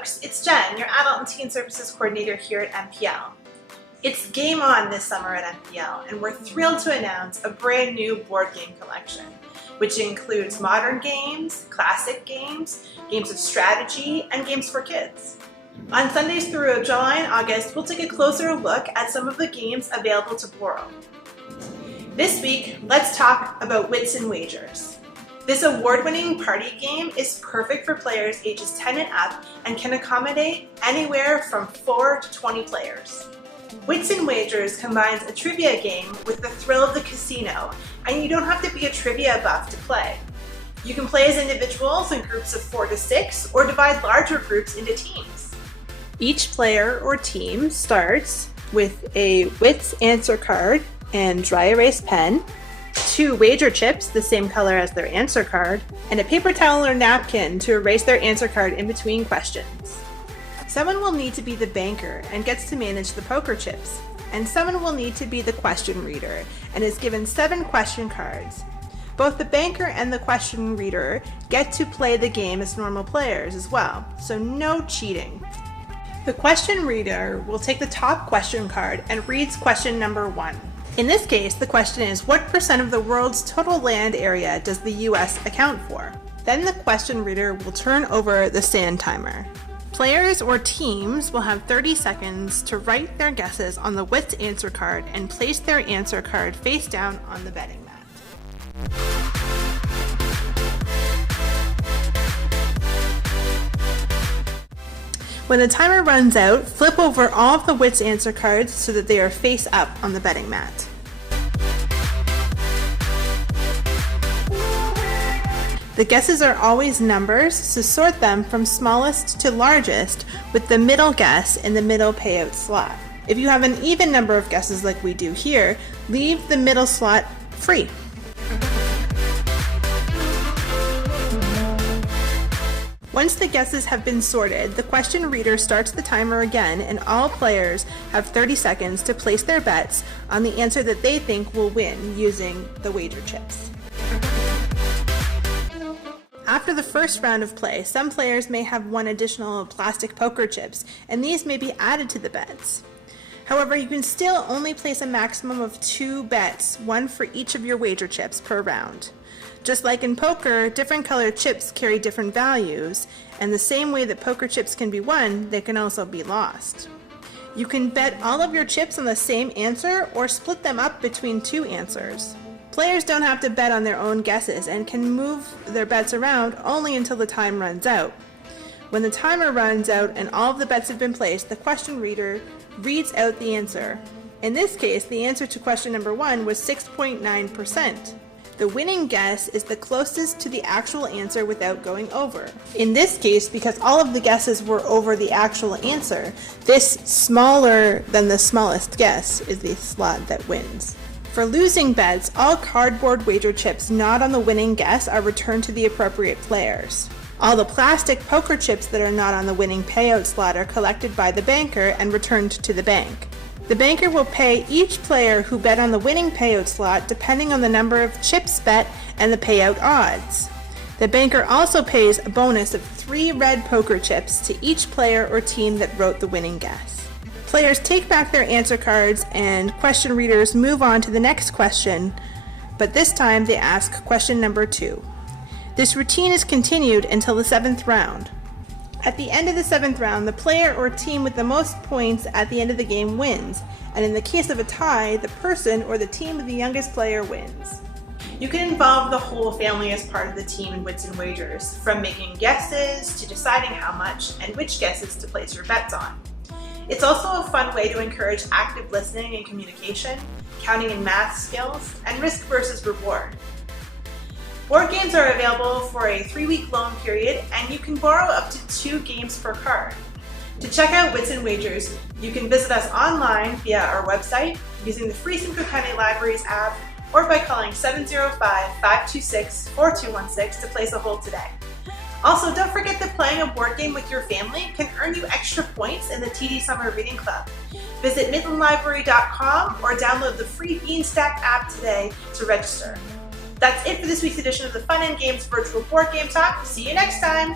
folks, it's Jen, your Adult and Teen Services Coordinator here at MPL. It's game on this summer at MPL, and we're thrilled to announce a brand new board game collection, which includes modern games, classic games, games of strategy, and games for kids. On Sundays through July and August, we'll take a closer look at some of the games available to borrow. This week, let's talk about Wits Wagers. This award-winning party game is perfect for players ages 10 and up and can accommodate anywhere from 4 to 20 players. Wits Wagers combines a trivia game with the thrill of the casino, and you don't have to be a trivia buff to play. You can play as individuals in groups of 4 to 6 or divide larger groups into teams. Each player or team starts with a Wits answer card and dry erase pen, 2 wager chips the same color as their answer card, and a paper towel or napkin to erase their answer card in between questions. Someone will need to be the banker and gets to manage the poker chips, and someone will need to be the question reader and is given 7 question cards. Both the banker and the question reader get to play the game as normal players as well, so no cheating. The question reader will take the top question card and reads question number 1. In this case, the question is, what % of the world's total land area does the US account for? Then the question reader will turn over the sand timer. Players or teams will have 30 seconds to write their guesses on the Wits answer card and place their answer card face down on the betting mat. When the timer runs out, flip over all of the Wits answer cards so that they are face up on the betting mat. The guesses are always numbers, so sort them from smallest to largest with the middle guess in the middle payout slot. If you have an even number of guesses like we do here, leave the middle slot free. Once the guesses have been sorted, the question reader starts the timer again, and all players have 30 seconds to place their bets on the answer that they think will win using the wager chips. After the first round of play, some players may have 1 additional plastic poker chips, and these may be added to the bets. However, you can still only place a maximum of 2 bets, 1 for each of your wager chips per round. Just like in poker, different colored chips carry different values, and the same way that poker chips can be won, they can also be lost. You can bet all of your chips on the same answer or split them up between 2 answers. Players don't have to bet on their own guesses and can move their bets around only until the time runs out. When the timer runs out and all of the bets have been placed, the question reader reads out the answer. In this case, the answer to question number 1 was 6.9%. The winning guess is the closest to the actual answer without going over. In this case, because all of the guesses were over the actual answer, this smaller than the smallest guess is the slot that wins. For losing bets, all cardboard wager chips not on the winning guess are returned to the appropriate players. All the plastic poker chips that are not on the winning payout slot are collected by the banker and returned to the bank. The banker will pay each player who bet on the winning payout slot depending on the number of chips bet and the payout odds. The banker also pays a bonus of 3 red poker chips to each player or team that wrote the winning guess. Players take back their answer cards and question readers move on to the next question, but this time they ask question number 2. This routine is continued until the 7th round. At the end of the 7th round, the player or team with the most points at the end of the game wins, and in the case of a tie, the person or the team with the youngest player wins. You can involve the whole family as part of the team in Wits Wagers, from making guesses to deciding how much and which guesses to place your bets on. It's also a fun way to encourage active listening and communication, counting and math skills, and risk versus reward. Board games are available for a 3-week loan period, and you can borrow up to 2 games per card. To check out Wits Wagers, you can visit us online via our website, using the free Simcoe County Libraries app, or by calling 705-526-4216 to place a hold today. Also, don't forget that playing a board game with your family can earn you extra points in the TD Summer Reading Club. Visit midlandlibrary.com or download the free Beanstack app today to register. That's it for this week's edition of the Fun and Games Virtual Board Game Talk. See you next time!